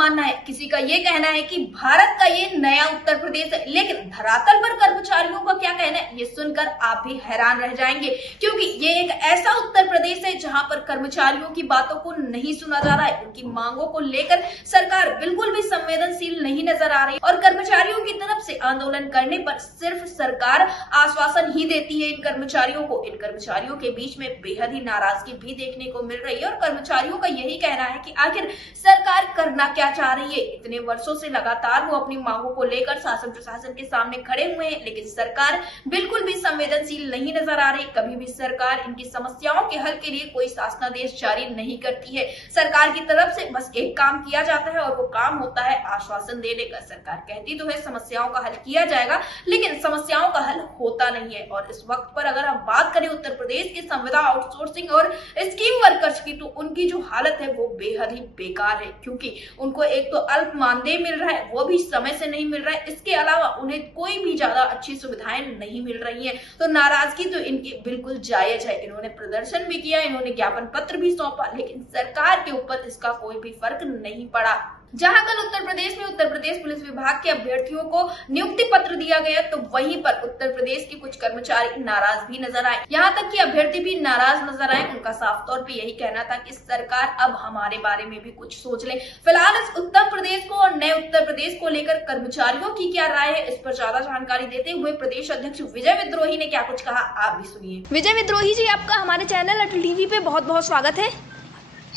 मानना है, किसी का ये कहना है कि भारत का ये नया उत्तर प्रदेश है, लेकिन धरातल पर कर्मचारियों का क्या कहना है ये सुनकर आप भी हैरान रह जाएंगे, क्योंकि ये एक ऐसा उत्तर प्रदेश है जहां पर कर्मचारियों की बातों को नहीं सुना जा रहा है। उनकी मांगों को लेकर सरकार बिल्कुल भी संवेदनशील नहीं नजर आ रही और कर्मचारियों की तरफ से आंदोलन करने पर सिर्फ सरकार आश्वासन ही देती है इन कर्मचारियों को। इन कर्मचारियों के बीच में बेहद ही नाराजगी भी देखने को मिल रही है और कर्मचारियों का यही कहना है कि आखिर सरकार करना क्या चाह रही है। इतने वर्षों से लगातार वो अपनी मांगों को लेकर शासन प्रशासन के सामने खड़े हुए हैं, लेकिन सरकार बिल्कुल भी संवेदनशील नहीं नजर आ रही। कभी भी सरकार इनकी समस्याओं के हल के लिए कोई शासनादेश जारी नहीं करती है। सरकार की तरफ से बस एक काम किया जाता है और वो काम होता है आश्वासन देने का। सरकार कहती तो है समस्याओं का हल किया जाएगा, लेकिन समस्याओं का हल होता नहीं है। और इस वक्त पर अगर हम बात करें उत्तर प्रदेश के संविदा आउटसोर्सिंग और स्कीम वर्कर्स की, तो उनकी जो हालत है वो बेहद ही बेकार है, क्योंकि उनको एक तो अल्प मानदेय मिल रहा है, वो भी समय से नहीं मिल रहा है। इसके अलावा उन्हें कोई भी ज्यादा अच्छी सुविधाएं नहीं मिल रही है। तो नाराजगी तो इनकी बिल्कुल जायज है। इन्होंने प्रदर्शन भी किया, इन्होंने ज्ञापन पत्र भी सौंपा, लेकिन सरकार के ऊपर इसका कोई भी फर्क नहीं पड़ा। जहां कल उत्तर प्रदेश में उत्तर प्रदेश पुलिस विभाग के अभ्यर्थियों को नियुक्ति पत्र दिया गया, तो वहीं पर उत्तर प्रदेश के कुछ कर्मचारी नाराज भी नजर आए। यहां तक कि अभ्यर्थी भी नाराज नजर आए। उनका साफ तौर पे यही कहना था कि सरकार अब हमारे बारे में भी कुछ सोच ले। फिलहाल इस उत्तर प्रदेश को और नए उत्तर प्रदेश को लेकर कर्मचारियों की क्या राय है, इस पर ज्यादा जानकारी देते हुए प्रदेश अध्यक्ष विजय विद्रोही ने क्या कुछ कहा, आप भी सुनिए। विजय विद्रोही जी, आपका हमारे चैनल अटल टीवी पे बहुत बहुत स्वागत है।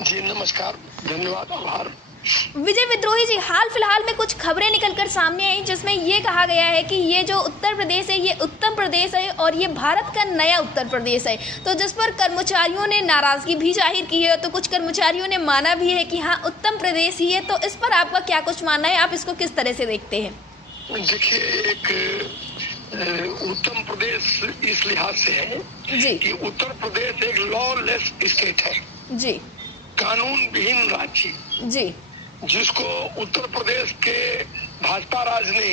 जी नमस्कार, धन्यवाद, आभार। विजय विद्रोही जी, हाल फिलहाल में कुछ खबरें निकलकर सामने आई जिसमें ये कहा गया है कि ये जो उत्तर प्रदेश है ये उत्तम प्रदेश है और ये भारत का नया उत्तर प्रदेश है, तो जिस पर कर्मचारियों ने नाराजगी भी जाहिर की है। तो कुछ कर्मचारियों ने माना भी है कि हाँ उत्तम प्रदेश ही है। तो इस पर आपका क्या कुछ मानना है, आप इसको किस तरह से देखते हैं? देखिए, एक उत्तम प्रदेश इस लिहाज से है जी कि उत्तर प्रदेश एक लॉलेस स्टेट है जी, कानून विहीन राज्य जी, जिसको उत्तर प्रदेश के भाजपा राज ने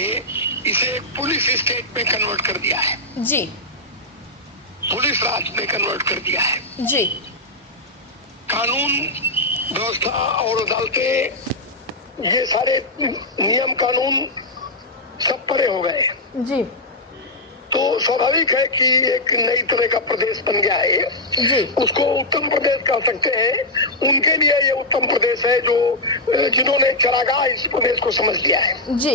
इसे पुलिस स्टेट में कन्वर्ट कर दिया है जी, पुलिस राज में कन्वर्ट कर दिया है जी। कानून व्यवस्था और अदालतें, ये सारे नियम कानून सब परे हो गए जी, तो स्वाभाविक है कि एक नई तरह का प्रदेश बन गया है जी। उसको उत्तम प्रदेश कह सकते हैं। उनके लिए ये उत्तम प्रदेश है जो जिन्होंने चरागाह इस प्रदेश को समझ लिया है जी,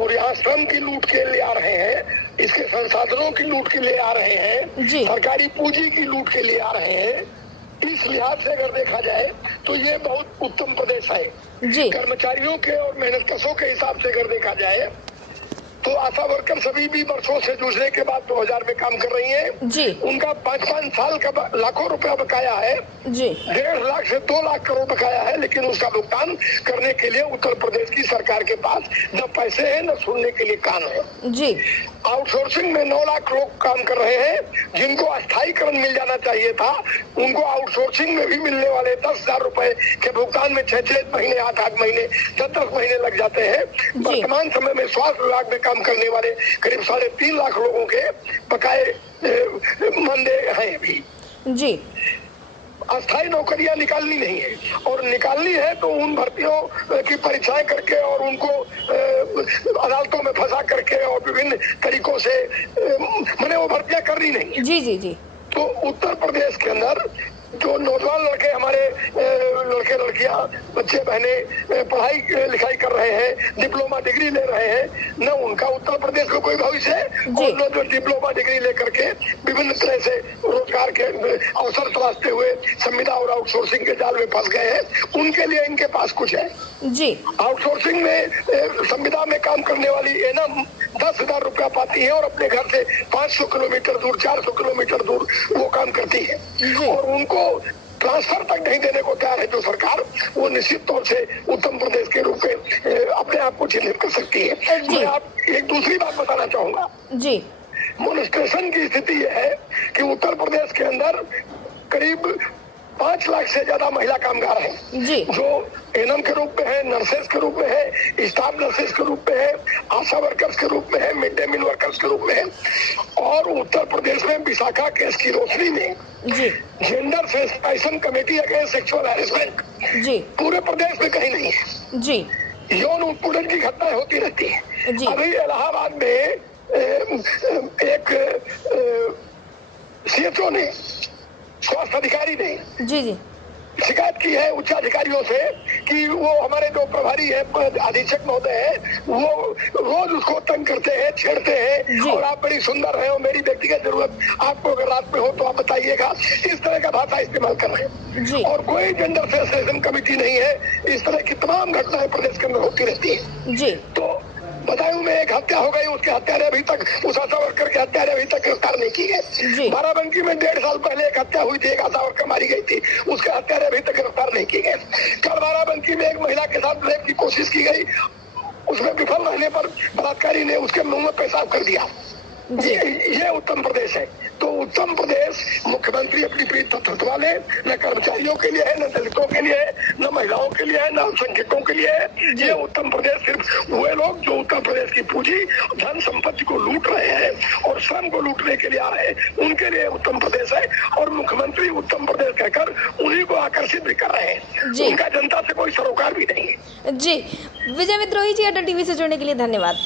और यहाँ श्रम की लूट के लिए आ रहे हैं, इसके संसाधनों की लूट के लिए आ रहे हैं, सरकारी पूंजी की लूट के लिए आ रहे हैं। इस लिहाज से अगर देखा जाए तो ये बहुत उत्तम प्रदेश है जी। कर्मचारियों के और मेहनतकशों के हिसाब से अगर देखा जाए तो आशा वर्कर सभी भी वर्षों से जूझने के बाद 2000 में काम कर रही हैं जी। उनका 5-5 साल का लाखों रुपया बकाया है जी, 1.5 लाख से 2 लाख करोड़ बकाया है, लेकिन उसका भुगतान करने के लिए उत्तर प्रदेश की सरकार के पास न पैसे हैं न सुनने के लिए कान है जी। आउटसोर्सिंग में 9 लाख लोग काम कर रहे हैं, जिनको अस्थायीकरण मिल जाना चाहिए था, उनको आउटसोर्सिंग में भी मिलने वाले 10,000 रुपए के भुगतान में 6-6 महीने, 8-8 महीने, 10-10 महीने लग जाते हैं। वर्तमान समय में स्वास्थ्य विभाग में काम करने वाले करीब 3.5 लाख लोगों के बकाये मंदे हैं अभी जी। अस्थायी नौकरियां निकालनी नहीं है और निकालनी है तो उन भर्तियों की परीक्षाएं करके और उनको अदालतों में फंसा करके और विभिन्न तरीकों से मैंने वो भर्तियां करनी नहीं है जी जी जी। तो उत्तर प्रदेश के अंदर जो नौजवान लड़के हमारे लड़के लड़कियां बच्चे बहने पढ़ाई लिखाई कर रहे हैं, डिप्लोमा डिग्री ले रहे हैं, न उनका उत्तर प्रदेश में कोई भविष्य है और न जो डिप्लोमा डिग्री लेकर के विभिन्न तरह से रोजगार के अवसर तलाशते हुए संविदा और आउटसोर्सिंग के जाल में फंस गए हैं, उनके लिए इनके पास कुछ है जी। आउटसोर्सिंग में संविदा में काम करने वाली एनम 10,000 रुपया पाती है और अपने घर से 500 किलोमीटर दूर, 400 किलोमीटर दूर वो काम करती है और उनको ट्रांसफर तक नहीं देने को तैयार है जो सरकार, वो निश्चित तौर से उत्तम प्रदेश के रूप में अपने आप को चिन्हित कर सकती है। मैं आप एक दूसरी बात बताना चाहूंगा जी। मोनिस्ट्रेशन की स्थिति यह है कि उत्तर प्रदेश के अंदर करीब 5 लाख से ज्यादा महिला कामगार हैं जी, जो एनएम के रूप में है, नर्सेस के रूप में है, स्टाफ नर्सेस के रूप में है, आशा वर्कर्स के रूप में है, मिड डे मील वर्कर्स के रूप में है। और उत्तर प्रदेश में विशाखा केस की रोशनी में जी gender sensitization committee against sexual harassment जी पूरे प्रदेश में कहीं नहीं है जी। यौन उत्पीड़न की घटनाएं होती रहती है। अभी इलाहाबाद में एक सीएचओ ने, स्वास्थ्य अधिकारी ने जी शिकायत की है उच्च अधिकारियों से कि वो हमारे जो प्रभारी है अधीक्षक महोदय है वो रोज उसको तंग करते हैं, छेड़ते हैं और आप बड़ी सुंदर है और मेरी व्यक्तिगत जरूरत आपको अगर रात में हो तो आप बताइएगा, इस तरह का भाषा इस्तेमाल कर रहे हैं। और कोई जेंडर सेलेक्शन कमेटी नहीं है, इस तरह की तमाम घटनाएं प्रदेश के अंदर होती रहती है जी। तो बदायूं में एक हत्या हो गई, उसके हत्यारे अभी तक, उस आशा वर्कर के हत्यारे अभी तक गिरफ्तार नहीं की गए। बाराबंकी में 1.5 साल पहले एक हत्या हुई थी, एक आशा वर्कर मारी गई थी, उसके हत्यारे अभी तक गिरफ्तार नहीं की गए। कल बाराबंकी में एक महिला के साथ रेप की कोशिश की गई, उसमें विफल रहने पर बलात्कारी ने उसके मुंह में पेशाब कर दिया। ये उत्तर प्रदेश है। तो उत्तर प्रदेश मुख्यमंत्री अपनी पीठ पर थुथवा ले, न कर्मचारियों के लिए है, न दलितों के लिए है, न महिलाओं के लिए है, न अल्पसंख्यकों के लिए है। ये उत्तर प्रदेश सिर्फ वे लोग जो उत्तर प्रदेश की पूंजी धन संपत्ति को लूट रहे हैं और श्रम को लूटने के लिए आ रहे हैं, उनके लिए उत्तर प्रदेश है। और मुख्यमंत्री उत्तर प्रदेश कहकर उन्हीं को आकर्षित भी कर रहे हैं। उनका जनता से कोई सरोकार भी नहीं है जी। विजय विद्रोही जी, अटल टीवी से जुड़ने के लिए धन्यवाद।